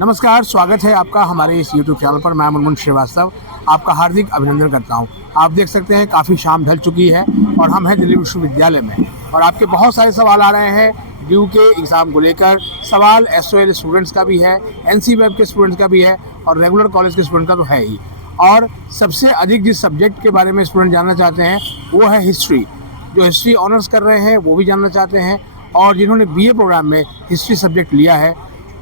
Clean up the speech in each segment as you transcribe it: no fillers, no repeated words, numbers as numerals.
नमस्कार, स्वागत है आपका हमारे इस यूट्यूब चैनल पर। मैं मुनमुन श्रीवास्तव आपका हार्दिक अभिनंदन करता हूं। आप देख सकते हैं काफ़ी शाम ढल चुकी है और हम हैं दिल्ली विश्वविद्यालय में, और आपके बहुत सारे सवाल आ रहे हैं ड्यू के एग्ज़ाम को लेकर। सवाल एसओएल स्टूडेंट्स का भी है, एनसी वेब के स्टूडेंट्स का भी है और रेगुलर कॉलेज के स्टूडेंट का तो है ही। और सबसे अधिक जिस सब्जेक्ट के बारे में स्टूडेंट जानना चाहते हैं वो है हिस्ट्री। जो हिस्ट्री ऑनर्स कर रहे हैं वो भी जानना चाहते हैं, और जिन्होंने बीए प्रोग्राम में हिस्ट्री सब्जेक्ट लिया है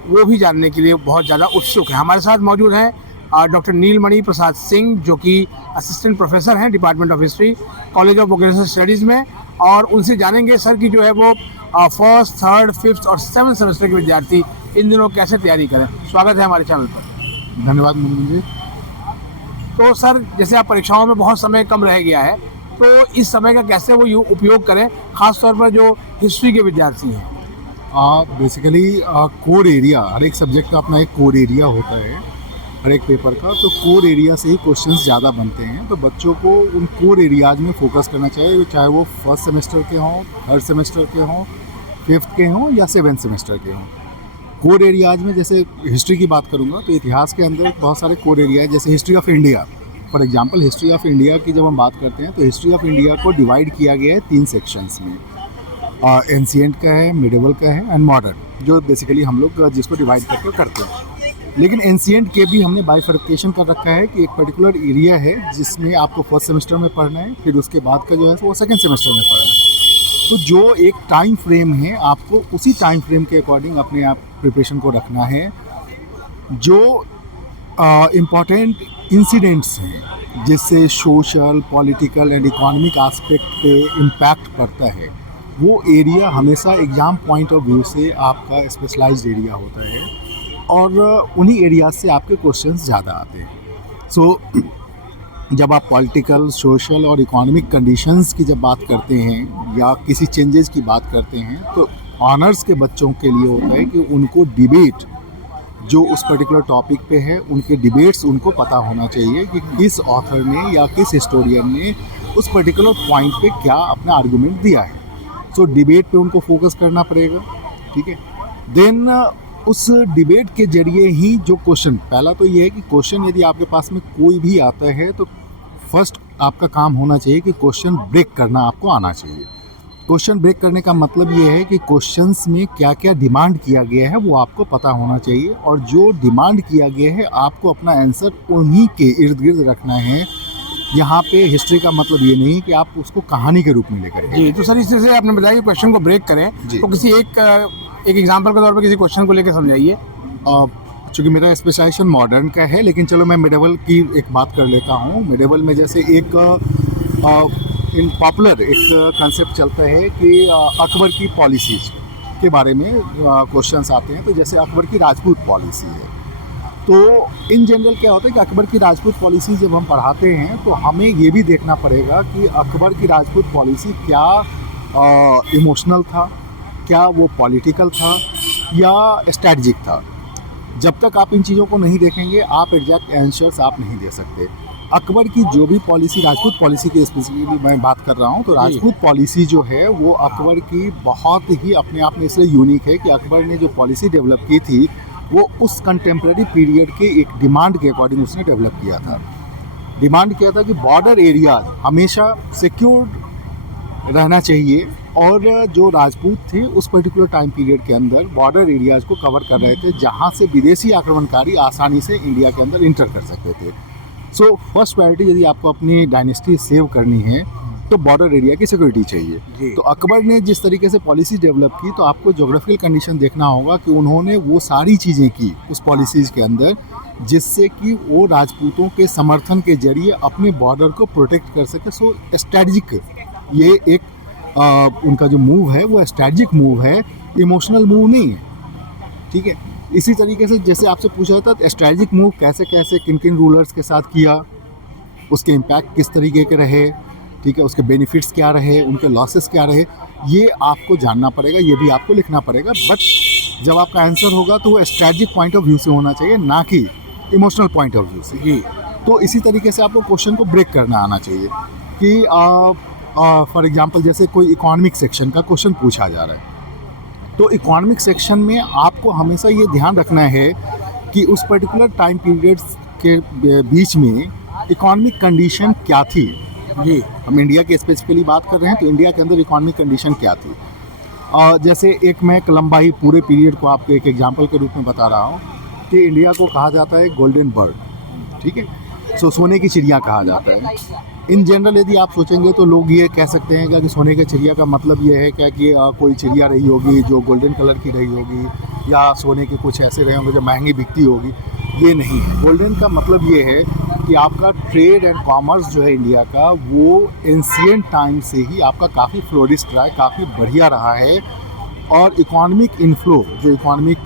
वो भी जानने के लिए बहुत ज़्यादा उत्सुक है। हमारे साथ मौजूद हैं डॉक्टर नीलमणि प्रसाद सिंह, जो कि असिस्टेंट प्रोफेसर हैं department of history, college of vocational studies में, और उनसे जानेंगे सर की जो है वो फर्स्ट, थर्ड, फिफ्थ और सेवन्थ सेमेस्टर के विद्यार्थी इन दिनों कैसे तैयारी करें। स्वागत है हमारे चैनल पर। धन्यवाद मुनमुन जी। तो सर, जैसे आप परीक्षाओं में बहुत समय कम रह गया है, तो इस समय का कैसे वो उपयोग करें, ख़ासतौर पर जो हिस्ट्री के विद्यार्थी हैं? बेसिकली कोर एरिया, हर एक सब्जेक्ट का अपना एक कोर एरिया होता है हर एक पेपर का। तो कोर एरिया से ही क्वेश्चंस ज़्यादा बनते हैं, तो बच्चों को उन कोर एरियाज में फोकस करना चाहिए, चाहे वो फर्स्ट सेमेस्टर के हों, थर्ड सेमेस्टर के हों, फिफ्थ के हों या सेवेंथ सेमेस्टर के हों। कोर एरियाज में जैसे हिस्ट्री की बात करूँगा तो इतिहास के अंदर बहुत सारे कोर एरिया है, जैसे history of India. For example, history of India की जब हम बात करते हैं तो हिस्ट्री ऑफ इंडिया को डिवाइड किया गया है 3 सेक्शंस में। एंशिएंट का है, मिडिवल का है एंड मॉडर्न, जो बेसिकली हम लोग जिसको डिवाइड करके करते हैं। लेकिन एंशिएंट के भी हमने बाइफर्केशन कर रखा है कि एक पर्टिकुलर एरिया है जिसमें आपको फर्स्ट सेमेस्टर में पढ़ना है, फिर उसके बाद का जो है वो सेकंड सेमेस्टर में पढ़ना है। तो जो एक टाइम फ्रेम है, आपको उसी टाइम फ्रेम के अकॉर्डिंग अपने आप प्रिपरेशन को रखना है। जो इम्पॉर्टेंट इंसिडेंट्स हैं जिससे social, political and economic aspect पे इम्पैक्ट पड़ता है, वो एरिया हमेशा एग्ज़ाम पॉइंट ऑफ व्यू से आपका स्पेशलाइज्ड एरिया होता है, और उन्हीं एरियाज से आपके क्वेश्चंस ज़्यादा आते हैं। सो जब आप पॉलिटिकल, सोशल और इकोनॉमिक कंडीशंस की जब बात करते हैं या किसी चेंजेस की बात करते हैं, तो ऑनर्स के बच्चों के लिए होता है कि उनको डिबेट जो उस पर्टिकुलर टॉपिक पे है, उनके डिबेट्स उनको पता होना चाहिए कि किस ऑथर ने या किस हिस्टोरियन ने उस पर्टिकुलर पॉइंट पे क्या अपना आर्गूमेंट दिया है। सो डिबेट पे उनको फोकस करना पड़ेगा, ठीक है। देन उस डिबेट के जरिए ही जो क्वेश्चन, पहला तो ये है कि क्वेश्चन यदि आपके पास में कोई भी आता है तो फर्स्ट आपका काम होना चाहिए कि क्वेश्चन ब्रेक करना आपको आना चाहिए। क्वेश्चन ब्रेक करने का मतलब ये है कि क्वेश्चंस में क्या क्या डिमांड किया गया है वो आपको पता होना चाहिए, और जो डिमांड किया गया है आपको अपना आंसर उन्हीं के इर्द गिर्द रखना है। यहाँ पे हिस्ट्री का मतलब ये नहीं कि आप उसको कहानी के रूप में लेकर जी, तो सर इस तरह से आपने बताया कि क्वेश्चन को ब्रेक करें, तो किसी एक एग्जांपल के तौर पर किसी क्वेश्चन को लेकर समझाइए। चूँकि मेरा स्पेशलाइजेशन मॉडर्न का है, लेकिन चलो मैं मिडिवल की एक बात कर लेता हूँ। मिडिवल में जैसे एक इन पॉपुलर एक कंसेप्ट चलता है कि अकबर की पॉलिसीज के बारे में क्वेश्चंस आते हैं। तो जैसे अकबर की राजपूत पॉलिसी है, तो इन जनरल क्या होता है कि अकबर की राजपूत पॉलिसी जब हम पढ़ाते हैं तो हमें ये भी देखना पड़ेगा कि अकबर की राजपूत पॉलिसी क्या इमोशनल था, क्या वो पॉलिटिकल था या स्ट्रैटेजिक था। जब तक आप इन चीज़ों को नहीं देखेंगे, आप एग्जैक्ट आंसर्स आप नहीं दे सकते। अकबर की जो भी पॉलिसी, राजपूत पॉलिसी की स्पेसिफिकली मैं बात कर रहा हूँ, तो राजपूत पॉलिसी जो है वो अकबर की बहुत ही अपने आप में इसलिए यूनिक है कि अकबर ने जो पॉलिसी डेवलप की थी वो उस कंटेम्प्रेरी पीरियड के एक डिमांड के अकॉर्डिंग उसने डेवलप किया था। डिमांड किया था कि बॉर्डर एरियाज हमेशा सिक्योर्ड रहना चाहिए, और जो राजपूत थे उस पर्टिकुलर टाइम पीरियड के अंदर बॉर्डर एरियाज को कवर कर रहे थे, जहाँ से विदेशी आक्रमणकारी आसानी से इंडिया के अंदर इंटर कर सकते थे। सो फर्स्ट प्रायोरिटी यदि आपको अपनी डायनेस्टी सेव करनी है तो बॉर्डर एरिया की सिक्योरिटी चाहिए। तो अकबर ने जिस तरीके से पॉलिसी डेवलप की, तो आपको जोग्राफिकल कंडीशन देखना होगा कि उन्होंने वो सारी चीज़ें की उस पॉलिसीज़ के अंदर जिससे कि वो राजपूतों के समर्थन के जरिए अपने बॉर्डर को प्रोटेक्ट कर सके। सो स्ट्रैटेजिक ये एक उनका जो मूव है वो स्ट्रैटेजिक मूव है, इमोशनल मूव नहीं है, ठीक है। इसी तरीके से जैसे आपसे पूछा था स्ट्रैटेजिक मूव कैसे कैसे किन किन रूलर्स के साथ किया, उसके इम्पैक्ट किस तरीके के रहे, ठीक है, उसके बेनिफिट्स क्या रहे, उनके लॉसेस क्या रहे, ये आपको जानना पड़ेगा, ये भी आपको लिखना पड़ेगा। बट जब आपका आंसर होगा तो वो स्ट्रैटेजिक पॉइंट ऑफ व्यू से होना चाहिए, ना कि इमोशनल पॉइंट ऑफ व्यू से। जी, तो इसी तरीके से आपको क्वेश्चन को ब्रेक करना आना चाहिए कि फॉर एग्जांपल जैसे कोई इकोनॉमिक सेक्शन का क्वेश्चन पूछा जा रहा है, तो इकोनॉमिक सेक्शन में आपको हमेशा ये ध्यान रखना है कि उस पर्टिकुलर टाइम पीरियड्स के बीच में इकोनॉमिक कंडीशन क्या थी। जी हम इंडिया के स्पेसिफिकली बात कर रहे हैं तो इंडिया के अंदर इकोनॉमिक कंडीशन क्या थी। जैसे एक मैं एक लंबा ही पूरे पीरियड को आपको एक एग्जांपल के रूप में बता रहा हूँ कि इंडिया को कहा जाता है गोल्डन बर्ड, ठीक है, सो सोने की चिड़िया कहा जाता है। इन जनरल यदि आप सोचेंगे तो लोग ये कह सकते हैं क्या कि सोने की चिड़िया का मतलब ये है क्या कि कोई चिड़िया रही होगी जो गोल्डन कलर की रही होगी या सोने के कुछ ऐसे रहे होंगे जो महंगी बिकती होगी। ये नहीं है। गोल्डन का मतलब ये है कि आपका ट्रेड एंड कॉमर्स जो है इंडिया का वो एंशिएंट टाइम से ही आपका काफ़ी फ्लोरिस्ट रहा है, काफ़ी बढ़िया रहा है। और इकोनॉमिक इनफ्लो जो इकोनॉमिक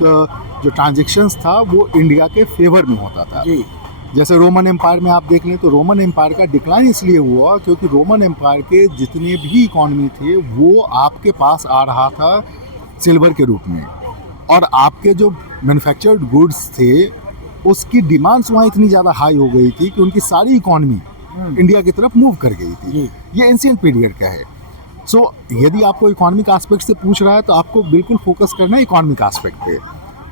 जो ट्रांजेक्शन्स था वो इंडिया के फेवर में होता था। जी जैसे रोमन एम्पायर में आप देख लें तो रोमन एम्पायर का डिक्लाइन इसलिए हुआ क्योंकि रोमन एम्पायर के जितने भी इकोनॉमी थे वो आपके पास आ रहा था सिल्वर के रूप में, और आपके जो मैन्युफैक्चर्ड गुड्स थे उसकी डिमांड्स वहाँ इतनी ज़्यादा हाई हो गई थी कि उनकी सारी इकोनॉमी इंडिया की तरफ मूव कर गई थी। ये एंशिएंट पीरियड का है। सो यदि आपको इकोनॉमिक एस्पेक्ट से पूछ रहा है तो आपको बिल्कुल फोकस करना है इकोनॉमिक एस्पेक्ट पे।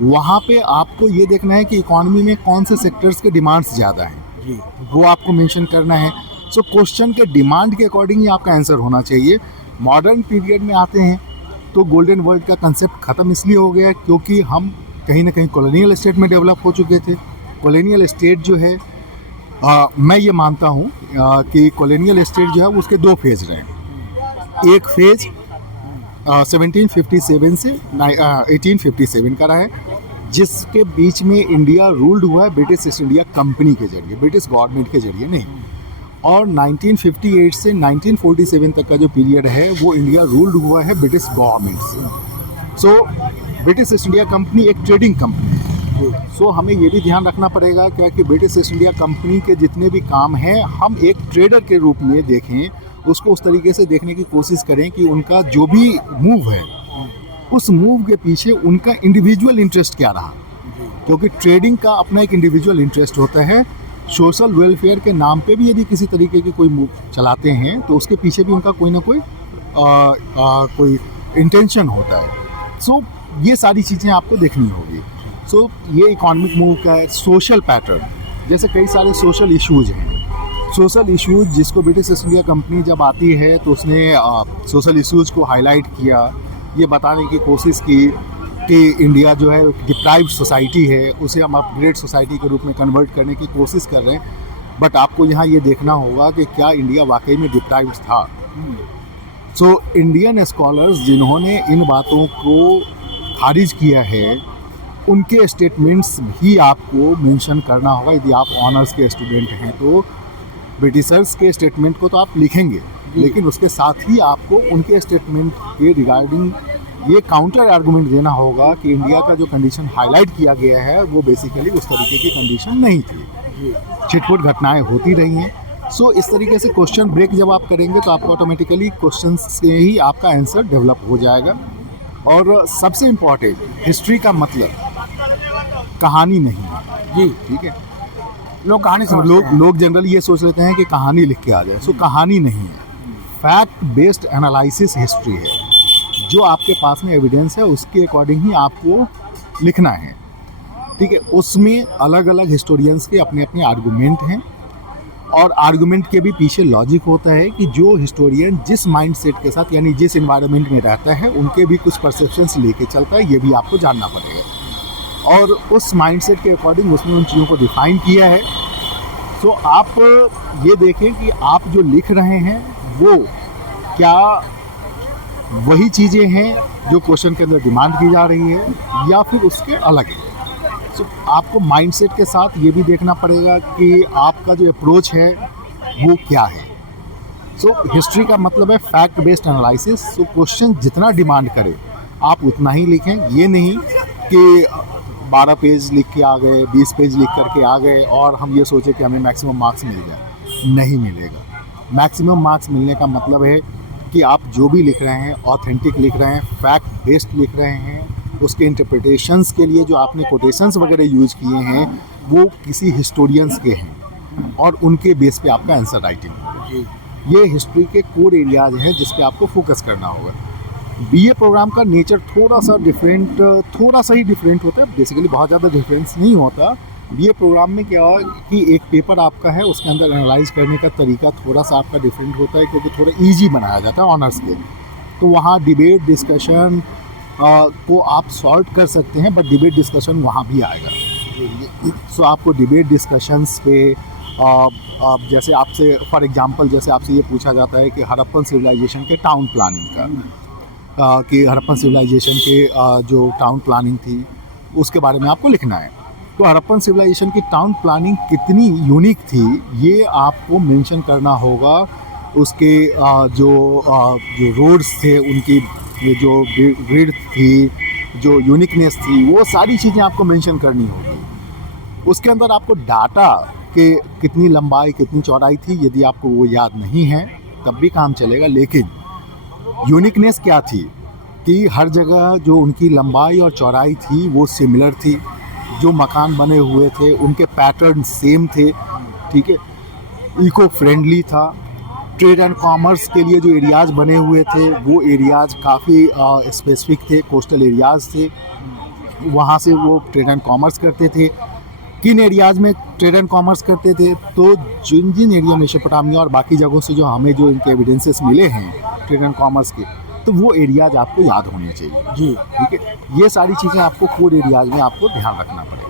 वहाँ पे आपको ये देखना है कि इकोनॉमी में कौन से सेक्टर्स के डिमांड्स ज़्यादा हैं, वो आपको मेंशन करना है। सो क्वेश्चन के डिमांड के अकॉर्डिंग ही आपका आंसर होना चाहिए। मॉडर्न पीरियड में आते हैं तो गोल्डन वर्ल्ड का कंसेप्ट ख़त्म इसलिए हो गया क्योंकि हम कहीं ना कहीं कॉलोनियल स्टेट में डेवलप हो चुके थे। कॉलोनियल स्टेट जो है मैं ये मानता हूँ कि कॉलोनियल स्टेट जो है उसके दो फेज रहे। एक फेज 1757 से 1857 का रहा है जिसके बीच में इंडिया रूल्ड हुआ है ब्रिटिश ईस्ट इंडिया कंपनी के जरिए, ब्रिटिश गवर्नमेंट के जरिए नहीं। और 1958 से 1947 तक का जो पीरियड है वो इंडिया रूल्ड हुआ है ब्रिटिश गवर्नमेंट से। So British east India company एक ट्रेडिंग कंपनी है। सो हमें ये भी ध्यान रखना पड़ेगा क्या कि ब्रिटिश ईस्ट इंडिया कंपनी के जितने भी काम हैं हम एक ट्रेडर के रूप में देखें, उसको उस तरीके से देखने की कोशिश करें कि उनका जो भी मूव है उस मूव के पीछे उनका इंडिविजुअल इंटरेस्ट क्या रहा, क्योंकि ट्रेडिंग का अपना एक इंडिविजुअल इंटरेस्ट होता है। सोशल वेलफेयर के नाम पे भी यदि किसी तरीके की कोई मूव चलाते हैं तो उसके पीछे भी उनका कोई ना कोई कोई इंटेंशन होता है। सो ये सारी चीज़ें आपको देखनी होगी। सो ये इकोनॉमिक मूव का है। सोशल पैटर्न, जैसे कई सारे सोशल इश्यूज हैं। सोशल इश्यूज जिसको ब्रिटिश ईस्ट इंडिया कंपनी जब आती है तो उसने सोशल इश्यूज को हाईलाइट किया, ये बताने की कोशिश की कि इंडिया जो है डिप्राइव्ड सोसाइटी है, उसे हम अपग्रेड सोसाइटी के रूप में कन्वर्ट करने की कोशिश कर रहे हैं। बट आपको यहाँ ये देखना होगा कि क्या इंडिया वाकई में डिप्राइव्ड था। सो इंडियन स्कॉलर्स जिन्होंने इन बातों को खारिज किया है उनके स्टेटमेंट्स भी आपको मेंशन करना होगा। यदि आप ऑनर्स के स्टूडेंट हैं तो ब्रिटिशर्स के स्टेटमेंट को तो आप लिखेंगे, लेकिन उसके साथ ही आपको उनके स्टेटमेंट के रिगार्डिंग ये काउंटर आर्गुमेंट देना होगा कि इंडिया का जो कंडीशन हाईलाइट किया गया है वो बेसिकली उस तरीके की कंडीशन नहीं थी। छिटपुट घटनाएं होती रही हैं। सो इस तरीके से क्वेश्चन ब्रेक जब आप करेंगे तो आपको ऑटोमेटिकली क्वेश्चन से ही आपका आंसर डेवलप हो जाएगा। और सबसे इम्पॉर्टेंट, हिस्ट्री का मतलब कहानी नहीं है। जी ठीक है, लोग कहानी समझते हैं। लोग जनरली ये सोच लेते हैं कि कहानी लिख के आ जाए। सो कहानी नहीं है, फैक्ट बेस्ड एनालिसिस हिस्ट्री है। जो आपके पास में एविडेंस है उसके अकॉर्डिंग ही आपको लिखना है। ठीक है, उसमें अलग अलग हिस्टोरियंस के अपने अपने आर्गूमेंट हैं और आर्गूमेंट के भी पीछे लॉजिक होता है कि जो हिस्टोरियन जिस माइंडसेट के साथ यानी जिस एनवायरनमेंट में रहता है उनके भी कुछ परसेप्शंस लेके चलता है। ये भी आपको जानना पड़ेगा और उस माइंडसेट के अकॉर्डिंग उसने उन चीज़ों को डिफाइन किया है। तो आप ये देखें कि आप जो लिख रहे हैं वो क्या वही चीज़ें हैं जो क्वेश्चन के अंदर डिमांड की जा रही है या फिर उसके अलग है। सो आपको माइंडसेट के साथ ये भी देखना पड़ेगा कि आपका जो अप्रोच है वो क्या है। सो हिस्ट्री का मतलब है fact based analysis. So question जितना डिमांड करे आप उतना ही लिखें। ये नहीं कि 12 पेज लिख के आ गए, 20 पेज लिख करके आ गए और हम ये सोचे कि हमें मैक्सिमम मार्क्स मिल जाए। नहीं मिलेगा। मैक्सिमम मार्क्स मिलने का मतलब है कि आप जो भी लिख रहे हैं ऑथेंटिक लिख रहे हैं, फैक्ट बेस्ड लिख रहे हैं। उसके इंटरप्रिटेशंस के लिए जो आपने कोटेशंस वगैरह यूज़ किए हैं वो किसी हिस्टोरियंस के हैं और उनके बेस पे आपका आंसर राइटिंग। ये हिस्ट्री के कोर एरियाज हैं जिस पे आपको फोकस करना होगा। बीए प्रोग्राम का नेचर थोड़ा सा ही डिफरेंट होता है, बेसिकली बहुत ज़्यादा डिफरेंस नहीं होता। बीए प्रोग्राम में क्या है कि एक पेपर आपका है, उसके अंदर एनालाइज करने का तरीका थोड़ा सा आपका डिफरेंट होता है, क्योंकि थोड़ा ईजी बनाया जाता है ऑनर्स के। तो वहाँ डिबेट डिस्कशन को आप सॉल्व कर सकते हैं, बट डिबेट डिस्कशन वहाँ भी आएगा। सो आपको डिबेट डिस्कशंस पे जैसे आपसे फॉर एग्जांपल जैसे आपसे ये पूछा जाता है कि हड़प्पन सिविलाइजेशन के टाउन प्लानिंग का कि हड़प्पन सिविलाइजेशन के जो टाउन प्लानिंग थी उसके बारे में आपको लिखना है। तो हड़प्पन सिविलाइजेशन की टाउन प्लानिंग कितनी यूनिक थी ये आपको मेंशन करना होगा। उसके जो रोड्स थे, उनकी ये जो विड्थ थी, जो यूनिकनेस थी, वो सारी चीज़ें आपको मेंशन करनी होगी। उसके अंदर आपको डाटा कि कितनी लंबाई कितनी चौड़ाई थी, यदि आपको वो याद नहीं है तब भी काम चलेगा, लेकिन यूनिकनेस क्या थी कि हर जगह जो उनकी लंबाई और चौड़ाई थी वो सिमिलर थी, जो मकान बने हुए थे उनके पैटर्न सेम थे, ठीक है, इको फ्रेंडली था। ट्रेड एंड कॉमर्स के लिए जो एरियाज़ बने हुए थे वो एरियाज़ काफ़ी स्पेसिफिक थे, कोस्टल एरियाज़ थे, वहाँ से वो ट्रेड एंड कॉमर्स करते थे। किन एरियाज़ में ट्रेड एंड कॉमर्स करते थे, तो जिन जिन एरिया मेसोपोटामिया और बाकी जगहों से जो हमें जो इनके एविडेंसेस मिले हैं ट्रेड एंड कॉमर्स के, तो वो एरियाज़ आपको याद होने चाहिए जी, ठीक है। ये सारी चीज़ें आपको कोड एरियाज़ में आपको ध्यान रखना पड़ेगा।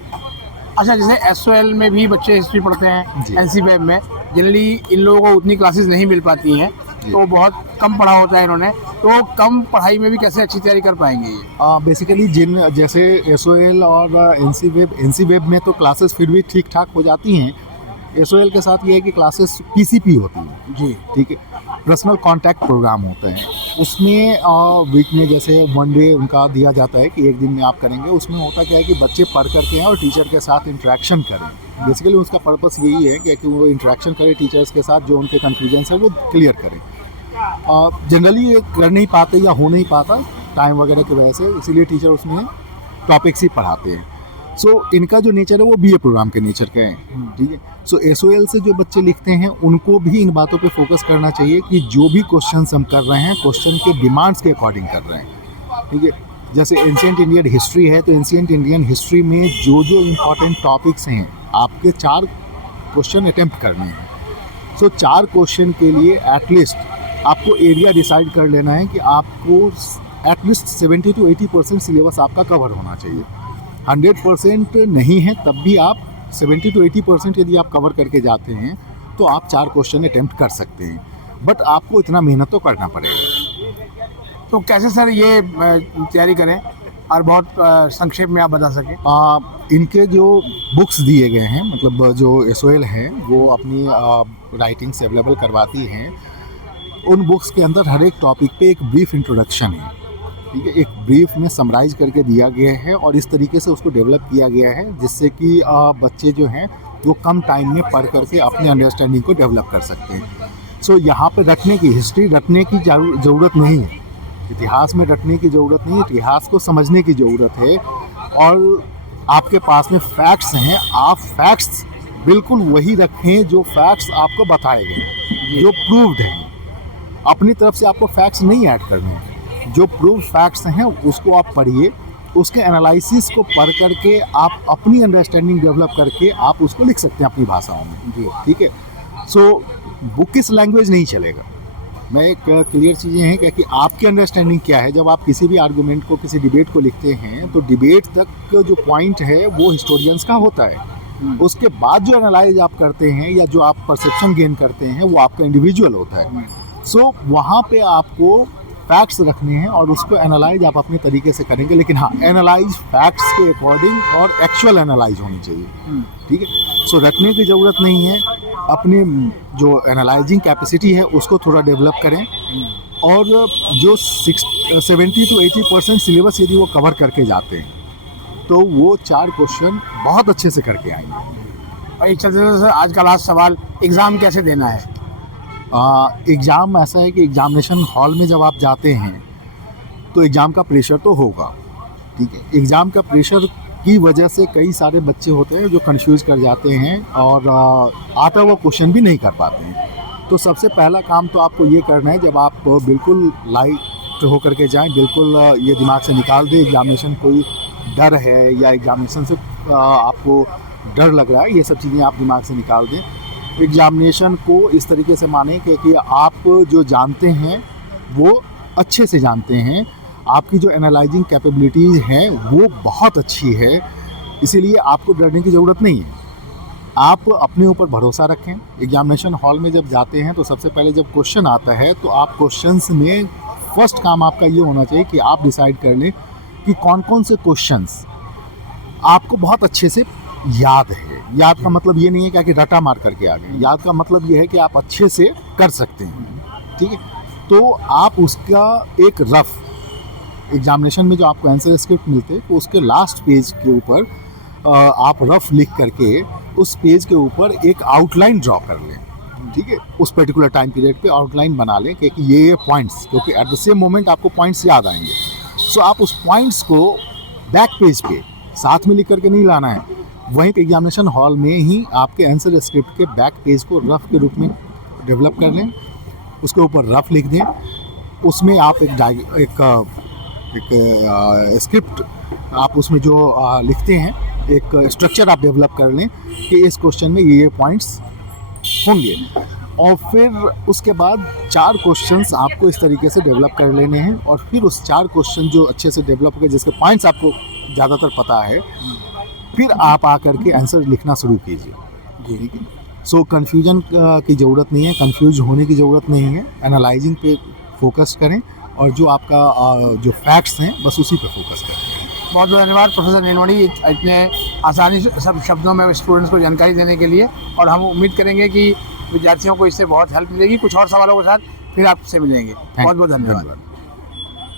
अच्छा, जैसे एसओएल में भी बच्चे हिस्ट्री पढ़ते हैं, एनसीवेब में जनरली इन लोगों को उतनी क्लासेस नहीं मिल पाती हैं, तो बहुत कम पढ़ा होता है इन्होंने, तो कम पढ़ाई में भी कैसे अच्छी तैयारी कर पाएंगे ये? बेसिकली जिन जैसे एसओएल और एनसीवेब में तो क्लासेस फिर भी ठीक ठाक हो जाती हैं। एसओएल के साथ ये है कि क्लासेस पीसीपी होती हैं जी, ठीक है, पर्सनल कांटेक्ट प्रोग्राम होते हैं। उसमें वीक में जैसे वन डे उनका दिया जाता है कि एक दिन में आप करेंगे। उसमें होता क्या है कि बच्चे पढ़ करके हैं और टीचर के साथ इंटरेक्शन करें। बेसिकली उसका पर्पस यही है कि वो इंटरेक्शन करें टीचर्स के साथ, जो उनके कन्फ्यूजन है वो क्लियर करें। जनरली ये कर नहीं पाते या हो नहीं पाता टाइम वगैरह की वजह से, इसीलिए टीचर उसमें टॉपिक्स ही पढ़ाते हैं। सो इनका जो नेचर है वो बीए प्रोग्राम के नेचर का है, ठीक है। सो एसओएल से जो बच्चे लिखते हैं उनको भी इन बातों पे फोकस करना चाहिए कि जो भी क्वेश्चंस हम कर रहे हैं क्वेश्चन के डिमांड्स के अकॉर्डिंग कर रहे हैं, ठीक है। जैसे एंशिएंट इंडियन हिस्ट्री है, तो एंशिएंट इंडियन हिस्ट्री में जो जो इम्पोर्टेंट टॉपिक्स हैं आपके 4 क्वेश्चन अटेम्प्ट करने हैं। सो 4 क्वेश्चन के लिए एटलीस्ट आपको एरिया डिसाइड कर लेना है कि आपको एटलीस्ट 70 to 80% सिलेबस आपका कवर होना चाहिए। 100% नहीं है तब भी आप 70 to 80% यदि आप कवर करके जाते हैं तो आप 4 क्वेश्चन अटेम्प्ट कर सकते हैं, बट आपको इतना मेहनत तो करना पड़ेगा। तो कैसे सर ये तैयारी करें, और बहुत संक्षेप में आप बता सकें? इनके जो बुक्स दिए गए हैं, मतलब जो एसओएल है वो अपनी राइटिंग्स अवेलेबल करवाती हैं। उन बुक्स के अंदर हर एक टॉपिक पे एक ब्रीफ इंट्रोडक्शन है, ठीक है, एक ब्रीफ में समराइज करके दिया गया है और इस तरीके से उसको डेवलप किया गया है जिससे कि बच्चे जो हैं वो कम टाइम में पढ़ करके अपने अंडरस्टैंडिंग को डेवलप कर सकते हैं। सो यहाँ पे रटने की हिस्ट्री रटने की ज़रूरत नहीं है, इतिहास में रटने की ज़रूरत नहीं है, इतिहास को समझने की ज़रूरत है। और आपके पास में फैक्ट्स हैं, आप फैक्ट्स बिल्कुल वही रखें जो फैक्ट्स आपको बताए गए, जो प्रूव्ड हैं। अपनी तरफ से आपको फैक्ट्स नहीं ऐड करने हैं, जो प्रूव फैक्ट्स हैं उसको आप पढ़िए, उसके एनालिसिस को पढ़ करके आप अपनी अंडरस्टैंडिंग डेवलप करके आप उसको लिख सकते हैं अपनी भाषाओं में जी, ठीक है। सो बुकिश लैंग्वेज नहीं चलेगा। मैं एक क्लियर चीज़ें हैं क्या कि आपकी अंडरस्टैंडिंग क्या है। जब आप किसी भी आर्गूमेंट को, किसी डिबेट को लिखते हैं तो डिबेट तक जो पॉइंट है वो हिस्टोरियंस का होता है, उसके बाद जो एनालाइज आप करते हैं या जो आप परसेप्शन गेन करते हैं वो आपका इंडिविजुअल होता है। सो वहाँ पे आपको फैक्ट्स रखने हैं और उसको एनालाइज आप अपने तरीके से करेंगे, लेकिन हाँ एनालाइज फैक्ट्स के अकॉर्डिंग और एक्चुअल एनालाइज होनी चाहिए, ठीक है। सो रटने की ज़रूरत नहीं है, अपनी जो एनालाइजिंग कैपेसिटी है उसको थोड़ा डेवलप करें और जो 70 to 80% सिलेबस यदि वो कवर करके जाते हैं तो वो 4 क्वेश्चन बहुत अच्छे से करके आएंगे। और एक चलते सर आज का लास्ट सवाल, एग्ज़ाम कैसे देना है? एग्ज़ाम ऐसा है कि एग्जामिनेशन हॉल में जब आप जाते हैं तो एग्ज़ाम का प्रेशर तो होगा, ठीक है। एग्ज़ाम का प्रेशर की वजह से कई सारे बच्चे होते हैं जो कंफ्यूज कर जाते हैं और आता हुआ क्वेश्चन भी नहीं कर पाते हैं। तो सबसे पहला काम तो आपको ये करना है, जब आप बिल्कुल लाइव रिलैक्स्ड होकर के जाएं, बिल्कुल ये दिमाग से निकाल दें एग्जामिनेशन कोई डर है या एग्जामिनेशन से आपको डर लग रहा है, ये सब चीज़ें आप दिमाग से निकाल दें। एग्जामिनेशन को इस तरीके से मानें कि आप जो जानते हैं वो अच्छे से जानते हैं, आपकी जो एनालाइजिंग कैपेबिलिटीज़ हैं वो बहुत अच्छी है, इसीलिए आपको डरने की ज़रूरत नहीं है। आप अपने ऊपर भरोसा रखें। एग्जामिनेशन हॉल में जब जाते हैं तो सबसे पहले जब क्वेश्चन आता है तो आप क्वेश्चंस में फर्स्ट काम आपका ये होना चाहिए कि आप डिसाइड कर लें कि कौन कौन से क्वेश्चंस आपको बहुत अच्छे से याद है। याद का मतलब ये नहीं है कि रटा मार करके आ गए, याद का मतलब ये है कि आप अच्छे से कर सकते हैं, ठीक है। तो आप उसका एक रफ एग्जामिनेशन में जो आपको आंसर स्क्रिप्ट मिलते हैं तो उसके लास्ट पेज के ऊपर आप रफ लिख करके उस पेज के ऊपर एक आउटलाइन ड्रॉ कर लें, ठीक है। उस पर्टिकुलर टाइम पीरियड पे आउटलाइन बना लें कि ये पॉइंट्स, क्योंकि एट द सेम मोमेंट आपको पॉइंट्स याद आएंगे। सो आप उस पॉइंट्स को बैक पेज पे साथ में लिख करके नहीं लाना है, वहीं पे एग्जामिनेशन हॉल में ही आपके आंसर स्क्रिप्ट के बैक पेज को रफ के रूप में डेवलप कर लें, उसके ऊपर रफ लिख दें। उसमें आप एक स्क्रिप्ट आप उसमें जो लिखते हैं, एक स्ट्रक्चर आप डेवलप कर लें कि इस क्वेश्चन में ये पॉइंट्स होंगे, और फिर उसके बाद 4 क्वेश्चंस आपको इस तरीके से डेवलप कर लेने हैं, और फिर उस 4 क्वेश्चन जो अच्छे से डेवलप हो गए, जिसके पॉइंट्स आपको ज़्यादातर पता है, फिर आप आकर के आंसर लिखना शुरू कीजिए, ठीक है। सो कन्फ्यूजन की ज़रूरत नहीं है, कन्फ्यूज होने की ज़रूरत नहीं है। एनालाइजिंग पे फोकस करें और जो आपका जो फैक्ट्स हैं बस उसी पे फोकस करें। बहुत बहुत धन्यवाद प्रोफेसर नीलमणि, इतने आसानी से सब शब्दों में स्टूडेंट्स को जानकारी देने के लिए, और हम उम्मीद करेंगे कि विद्यार्थियों को इससे बहुत हेल्प मिलेगी। कुछ और सवालों के साथ फिर आपसे मिलेंगे। बहुत बहुत धन्यवाद।